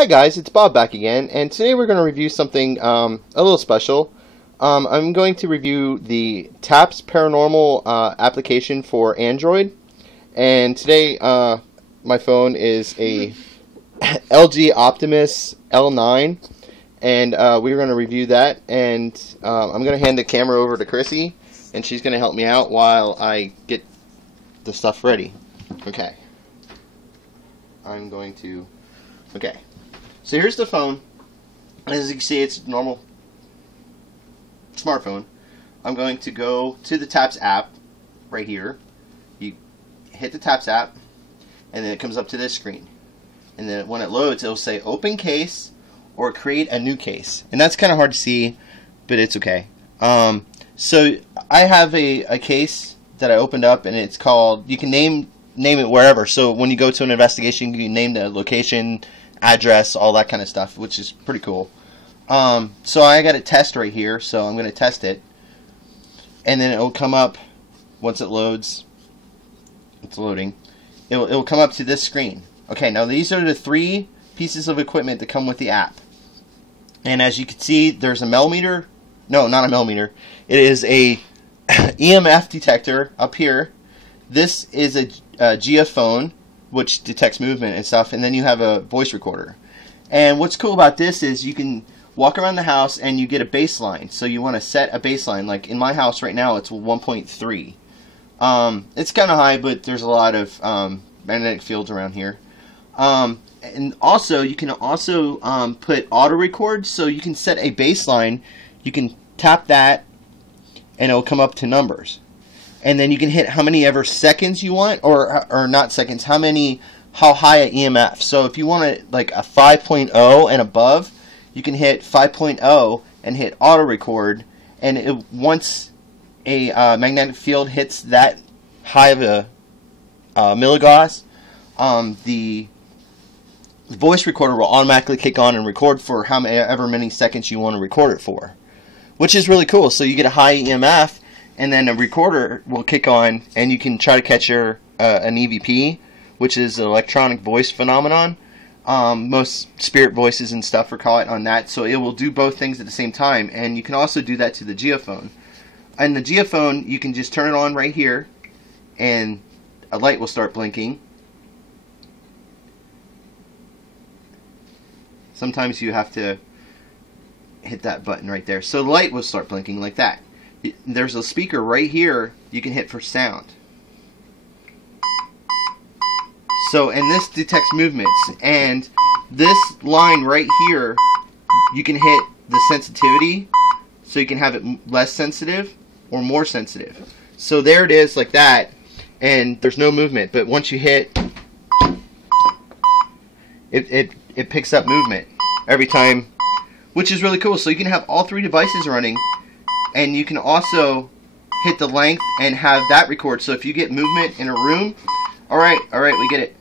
Hi guys, it's Bob back again, and today we're going to review something a little special. I'm going to review the T.A.P.S paranormal application for Android, and today my phone is a LG Optimus L9, and we're going to review that, and I'm going to hand the camera over to Chrissy, and she's going to help me out while I get the stuff ready. Okay. Okay. So here's the phone. As you can see, it's a normal smartphone. I'm going to go to the T.A.P.S app right here. You hit the T.A.P.S app, and then it comes up to this screen. And then when it loads, it'll say open case or create a new case. And that's kind of hard to see, but it's okay. So I have a case that I opened up, and it's called, you can name it wherever. So when you go to an investigation, you can name the location, address, all that kind of stuff, which is pretty cool. So I got a test right here, so I'm going to test it, and then it will come up once it loads. It's loading. It will come up to this screen. Okay, now these are the 3 pieces of equipment that come with the app, and as you can see, there's a millimeter. No, not a millimeter. It is a EMF detector up here. This is a geophone, which detects movement and stuff, and then you have a voice recorder. And what's cool about this is you can walk around the house and you get a baseline. So you want to set a baseline. Like in my house right now, it's 1.3. It's kind of high, but there's a lot of magnetic fields around here. And also, you can also put auto record, so you can set a baseline. You can tap that, and it'll come up to numbers. And then you can hit how many ever seconds you want, or not seconds, how high a EMF. So if you want it like a 5.0 and above, you can hit 5.0 and hit auto record, and once a magnetic field hits that high of a milligauss, the voice recorder will automatically kick on and record for however many seconds you want to record it for, which is really cool. So you get a high EMF, and then a recorder will kick on, and you can try to catch an EVP, which is an electronic voice phenomenon. Most spirit voices and stuff are caught on that, so it will do both things at the same time. And you can also do that to the geophone. And the geophone, you can just turn it on right here, and a light will start blinking. Sometimes you have to hit that button right there. So the light will start blinking like that. There's a speaker right here you can hit for sound. So, and this detects movements, and this line right here, you can hit the sensitivity, so you can have it less sensitive or more sensitive. So there it is, like that, and there's no movement, but once you hit, it picks up movement every time, which is really cool. So you can have all 3 devices running, and you can also hit the length and have that record. So if you get movement in a room, alright, we get it.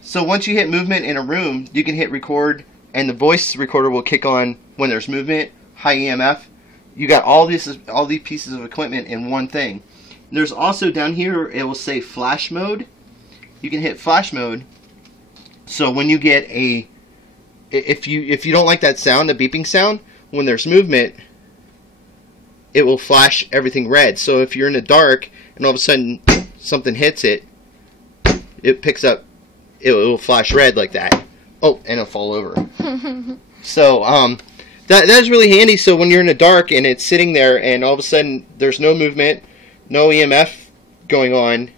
So once you hit movement in a room, you can hit record, and the voice recorder will kick on when there's movement, high EMF. You got all these pieces of equipment in one thing. There's also down here, it will say flash mode. You can hit flash mode. So when you get if you don't like that sound, the beeping sound, when there's movement, it will flash everything red. So if you're in the dark and all of a sudden something hits it, it picks up, it will flash red like that. Oh, and it'll fall over. So that's really handy. So when you're in the dark and it's sitting there and all of a sudden there's no movement, no EMF going on,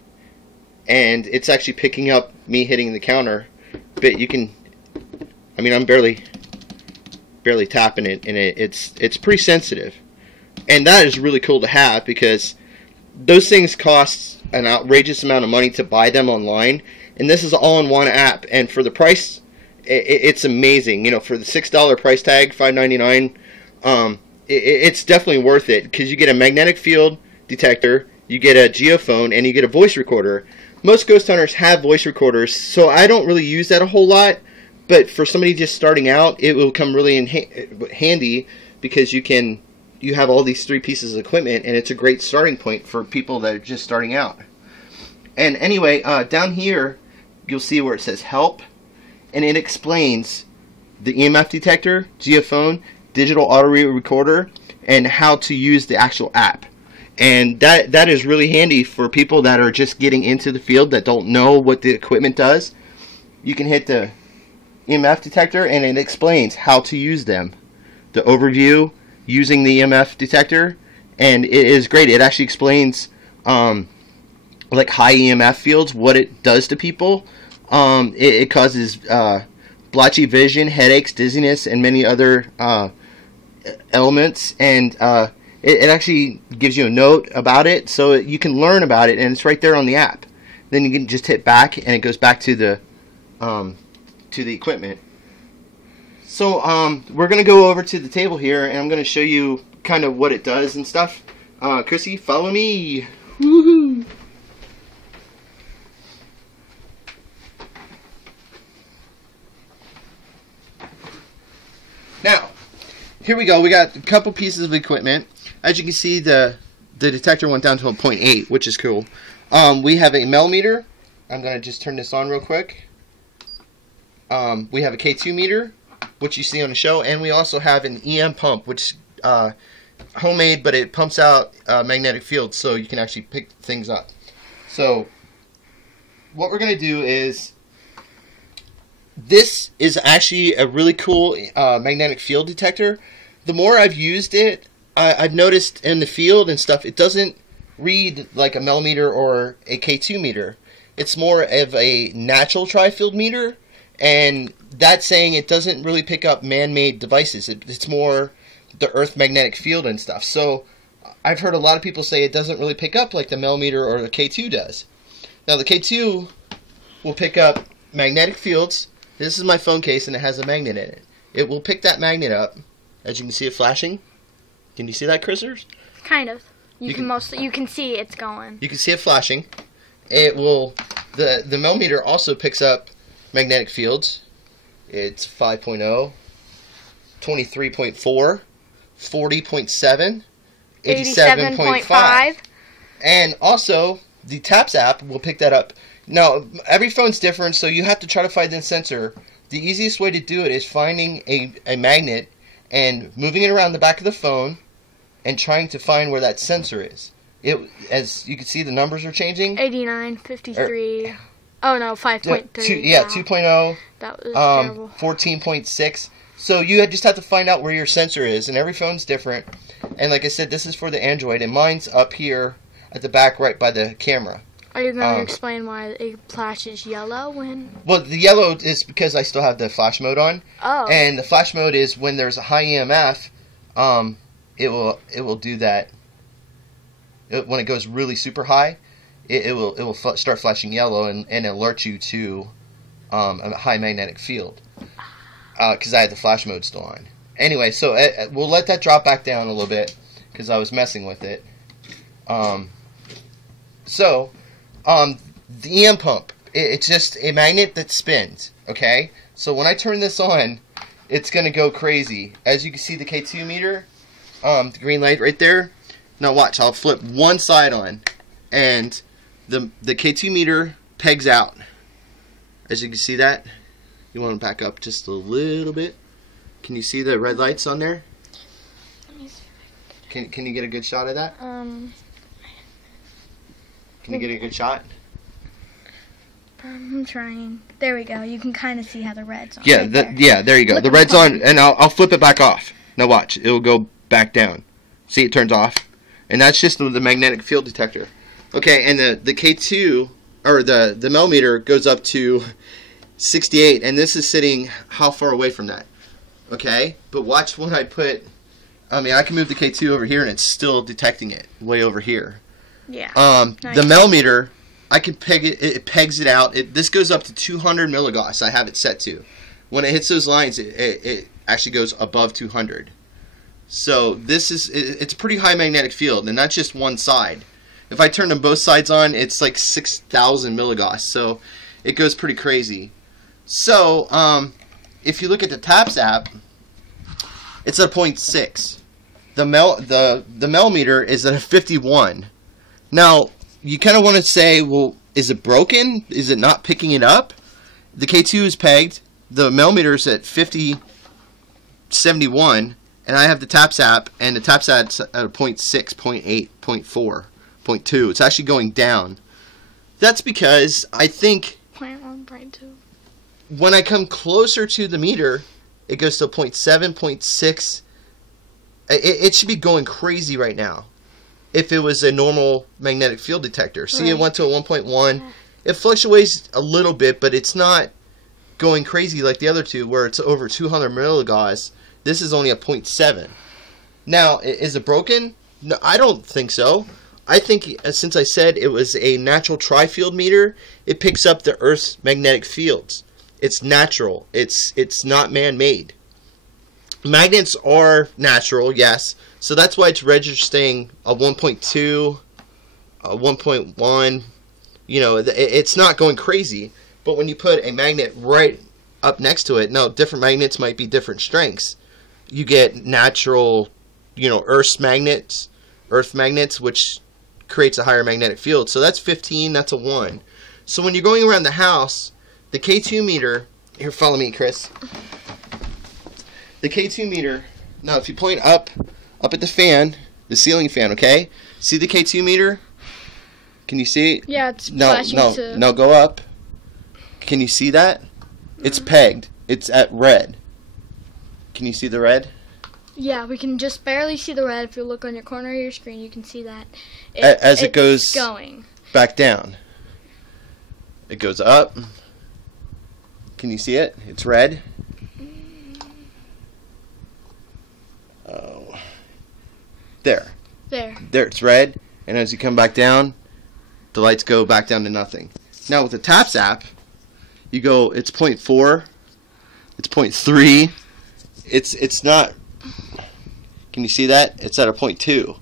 and it's actually picking up me hitting the counter, but you can, I mean, I'm barely tapping it, and it's pretty sensitive. And that is really cool to have, because those things cost an outrageous amount of money to buy them online, and this is all in one app. And for the price, it's amazing. You know, for the $6 price tag, $5.99, it's definitely worth it, because you get a magnetic field detector, you get a geophone, and you get a voice recorder. Most ghost hunters have voice recorders, so I don't really use that a whole lot. But for somebody just starting out, it will come really handy, because you have all these 3 pieces of equipment, and it's a great starting point for people that are just starting out. And anyway, down here, you'll see where it says help, and it explains the EMF detector, geophone, digital auto recorder, and how to use the actual app. And that is really handy for people that are just getting into the field that don't know what the equipment does. You can hit the EMF detector and it explains how to use them. The overview using the EMF detector, and it is great. It actually explains like high EMF fields, what it does to people. It causes blotchy vision, headaches, dizziness, and many other elements. And it actually gives you a note about it, so you can learn about it, and it's right there on the app. Then you can just hit back, and it goes back to the equipment. So we're going to go over to the table here, and I'm going to show you kind of what it does and stuff. Chrissy, follow me. Woohoo! Now, here we go. We got a couple pieces of equipment. As you can see, the detector went down to a 0.8, which is cool. We have a millimeter. I'm going to just turn this on real quick. We have a K2 meter, which you see on the show, and we also have an EM pump, which homemade, but it pumps out magnetic fields, so you can actually pick things up. So what we're going to do is, this is actually a really cool magnetic field detector. The more I've used it, I've noticed in the field and stuff, it doesn't read like a millimeter or a K2 meter. It's more of a natural tri-field meter, and that's saying it doesn't really pick up man-made devices. It's more the earth magnetic field and stuff. So I've heard a lot of people say it doesn't really pick up like the millimeter or the K2 does. Now the K2 will pick up magnetic fields. This is my phone case, and it has a magnet in it. It will pick that magnet up, as you can see it flashing. Can you see that, Chrisers? Kind of. You can see it's going. You can see it flashing. It will. The millimeter also picks up magnetic fields. It's 5.0, 23.4, 40.7, 87.5, and also the T.A.P.S app will pick that up. Now, every phone's different, so you have to try to find the sensor. The easiest way to do it is finding a magnet and moving it around the back of the phone and trying to find where that sensor is. As you can see, the numbers are changing. 89, 53. Oh no, 5.3. Yeah, 2.0. That was terrible. 14.6. So you just have to find out where your sensor is, and every phone's different. And like I said, this is for the Android, and mine's up here at the back right by the camera. Are you going to explain why it flashes yellow when... Well, the yellow is because I still have the flash mode on. Oh. And the flash mode is when there's a high EMF, it will do that. When it goes really super high, it will start flashing yellow and alert you to a high magnetic field. Because I had the flash mode still on. Anyway, so we'll let that drop back down a little bit because I was messing with it. The EM pump, it's just a magnet that spins, okay? So when I turn this on, it's going to go crazy. As you can see the K2 meter, the green light right there. Now watch, I'll flip one side on, and the K2 meter pegs out. As you can see that, you want to back up just a little bit. Can you see the red lights on there? Let me see. Can you get a good shot of that? Can you get a good shot? I'm trying. There we go. You can kind of see how the red's on. Yeah, there you go. The red's on, and I'll flip it back off. Now watch, it'll go back down. See, it turns off. And that's just the magnetic field detector. Okay, and the K2, or the millimeter, goes up to 68, and this is sitting how far away from that? Okay, but watch when I put, I can move the K2 over here, and it's still detecting it way over here. Yeah. Nice. The millimeter, I can peg it. It pegs it out. This goes up to 200 milligauss. I have it set to. When it hits those lines, it actually goes above 200. So it's a pretty high magnetic field, and that's just one side. If I turn them both sides on, it's like 6,000 milligauss. So it goes pretty crazy. So if you look at the T.A.P.S app, it's at 0.6. The millimeter is at a 51. Now, you kind of want to say, well, is it broken? Is it not picking it up? The K2 is pegged. the millimeters at 5071, and I have the T.A.P.S app, and the T.A.P.S app's at a 0.6, 0.8, 0.4, 0.2. It's actually going down. That's because I think 0.1, 0.2. when I come closer to the meter, it goes to 0.7, 0.6. It should be going crazy right now if it was a normal magnetic field detector. See, it went to a 1.1. It fluctuates a little bit, but it's not going crazy like the other two where it's over 200 milligauss. This is only a 0.7. Now, is it broken? No, I don't think so. I think, since I said it was a natural tri-field meter, it picks up the Earth's magnetic fields. It's natural. It's not man-made. Magnets are natural, yes. So that's why it's registering a 1.2, a 1.1. You know, it's not going crazy. But when you put a magnet right up next to it, now different magnets might be different strengths. You get natural, you know, earth magnets, which creates a higher magnetic field. So that's 15, that's a 1. So when you're going around the house, the K2 meter, here, follow me, Chris. The K2 meter, now if you point up at the fan, the ceiling fan, okay? See the K2 meter? Can you see it? Yeah, it's flashing to... No, go up. Can you see that? It's pegged. It's at red. Can you see the red? Yeah, we can just barely see the red. If you look on your corner of your screen, you can see that. As it goes going back down. It goes up. Can you see it? It's red. Oh. There, it's red. And as you come back down, the lights go back down to nothing. Now with the T.A.P.S app, you go, it's 0.4, it's 0.3, it's not, can you see that? It's at a 0.2.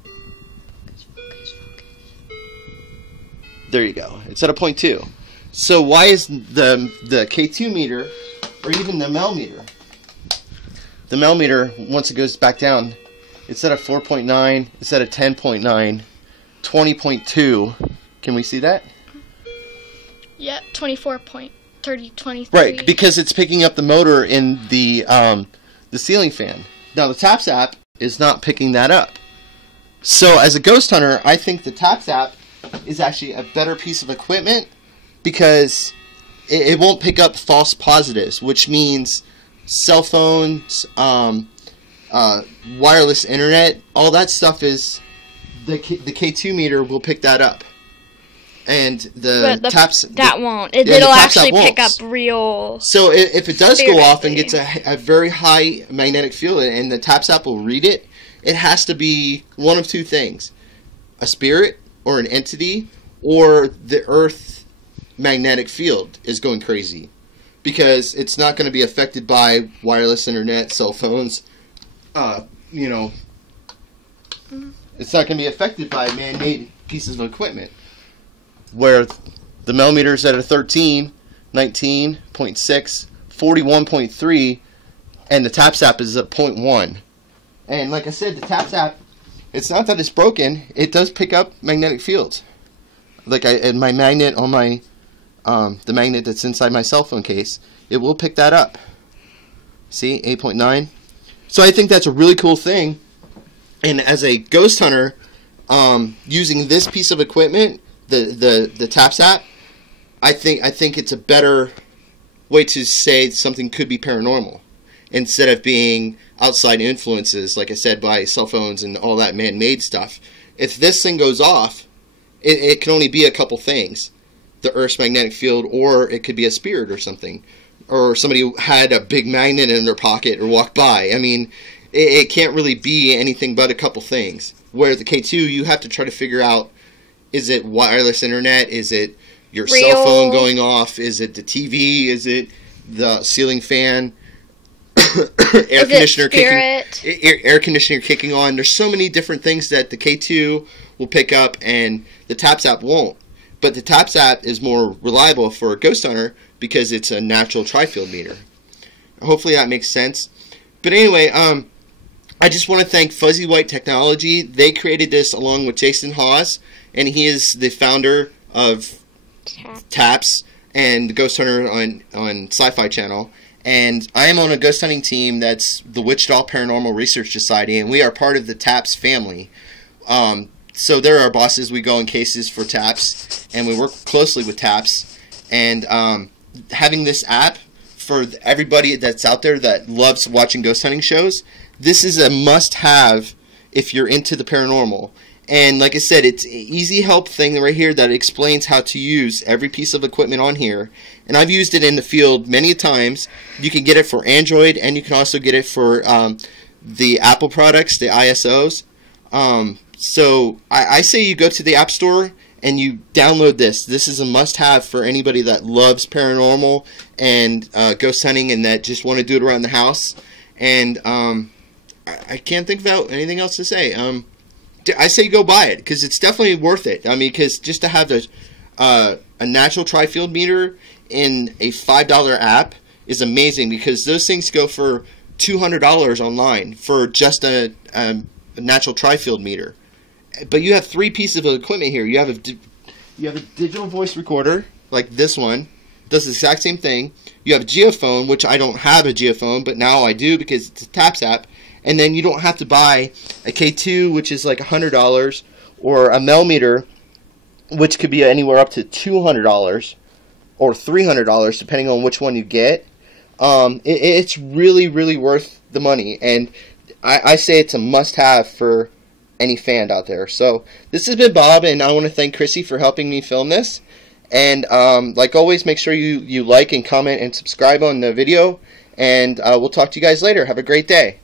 There you go, it's at a 0.2. So why is the K2 meter, or even the Mel meter, once it goes back down, it's at a 4.9, it's at a 10.9, 20.2, can we see that? Yeah, 24.30, 23. Right, because it's picking up the motor in the ceiling fan. Now the T.A.P.S app is not picking that up. So as a ghost hunter, I think the T.A.P.S app is actually a better piece of equipment because it won't pick up false positives, which means cell phones, wireless internet, all that stuff is the K2 meter will pick that up. And the T.A.P.S that won't. It'll actually pick up real. So if it does go off and gets a very high magnetic field and the T.A.P.S app will read it, it has to be one of two things: a spirit or an entity, or the Earth magnetic field is going crazy, because it's not going to be affected by wireless internet, cell phones. You know, it's not going to be affected by man-made pieces of equipment. Where the millimeter is at a 13, 19.6, 41.3, and the T.A.P.S app is at 0.1. And like I said, the T.A.P.S app, it's not that it's broken. It does pick up magnetic fields. Like my magnet on my, the magnet that's inside my cell phone case, it will pick that up. See, 8.9. So I think that's a really cool thing. And as a ghost hunter, using this piece of equipment, the T.A.P.S app, I think it's a better way to say something could be paranormal, instead of being outside influences, like I said, by cell phones and all that man-made stuff. If this thing goes off, it can only be a couple things: the Earth's magnetic field, or it could be a spirit or something, or somebody who had a big magnet in their pocket or walked by. I mean, it can't really be anything but a couple things. Where the K2, you have to try to figure out: is it wireless internet? Is it your cell phone going off? Is it the TV? Is it the ceiling fan? Air conditioner kicking on. There's so many different things that the K2 will pick up and the T.A.P.S app won't. But the T.A.P.S app is more reliable for a ghost hunter because it's a natural tri-field meter. Hopefully that makes sense. But anyway, I just want to thank FuzzyWhite Technology. They created this along with Jason Hawes, and he is the founder of T.A.P.S and the Ghost Hunter on Sci-Fi Channel. And I am on a ghost hunting team that's the Wichita Paranormal Research Society, and we are part of the T.A.P.S family. So there are bosses. We go in cases for T.A.P.S, and we work closely with T.A.P.S. And having this app for everybody that's out there that loves watching ghost hunting shows, this is a must-have if you're into the paranormal. And like I said, it's an easy help thing right here that explains how to use every piece of equipment on here. And I've used it in the field many times. You can get it for Android, and you can also get it for the Apple products, the ISOs. So I say you go to the App Store and you download this. This is a must-have for anybody that loves paranormal and ghost hunting and that just want to do it around the house. And I can't think about anything else to say. I say go buy it because it's definitely worth it. I mean, because just to have a natural tri-field meter in a $5 app is amazing, because those things go for $200 online for just a natural tri-field meter. But you have three pieces of equipment here. You have a digital voice recorder like this one, does the exact same thing. You have a geophone, which I don't have a geophone, but now I do because it's a T.A.P.S app. And then you don't have to buy a K2, which is like $100, or a millimeter, which could be anywhere up to $200 or $300, depending on which one you get. It's really, really worth the money, and I say it's a must-have for any fan out there. So this has been Bob, and I want to thank Chrissy for helping me film this. And like always, make sure you like and comment and subscribe on the video, and we'll talk to you guys later. Have a great day.